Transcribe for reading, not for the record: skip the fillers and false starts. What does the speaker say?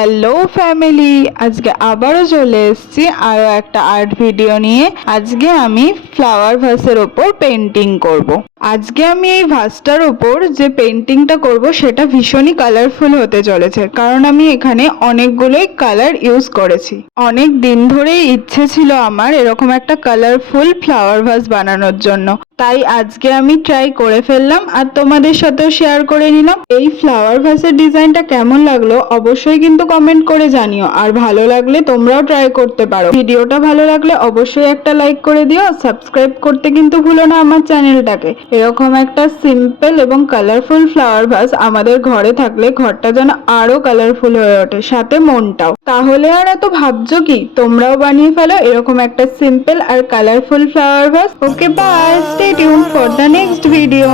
Hello family, আজকে আবারও চলে এসেছি আরও একটা আর্ট ভিডিও নিয়ে। আজকে আমি ফ্লাওয়ার ভাসের ওপর পেন্টিং করব। আজকে আমি এই ভাসটার ওপর যে পেন্টিংটা করব সেটা ভীষণই কালারফুল হতে চলেছে, কারণ আমি এখানে অনেকগুলোই কালার ইউজ করেছি। অনেক দিন ধরেই ইচ্ছে ছিল আমার এরকম একটা কালারফুল ফ্লাওয়ার ভাস বানানোর জন্য, তাই আজকে আমি ট্রাই করে ফেললাম আর তোমাদের সাথেও শেয়ার করে নিলাম। এই ফ্লাওয়ার ভাসের ডিজাইনটা কেমন লাগলো অবশ্যই কিন্তু কমেন্ট করে জানিও, আর ভালো লাগলে তোমরাও ট্রাই করতে পারো। ভিডিওটা ভালো লাগলে অবশ্যই একটা লাইক করে দিও, সাবস্ক্রাইব করতে কিন্তু ভুলো না আমার চ্যানেলটাকে। এরকম একটা সিম্পল এবং কালারফুল ফ্লাওয়ার ভাস আমাদের ঘরে থাকলে ঘরটা যেন আরো কালারফুল হয়ে ওঠে, সাথে মনটাও। তাহলে আর এত ভাবছো কি, তোমরাও বানিয়ে ফেলো এরকম একটা সিম্পল আর colourful flower vase. Okay bye, stay tuned for the next video.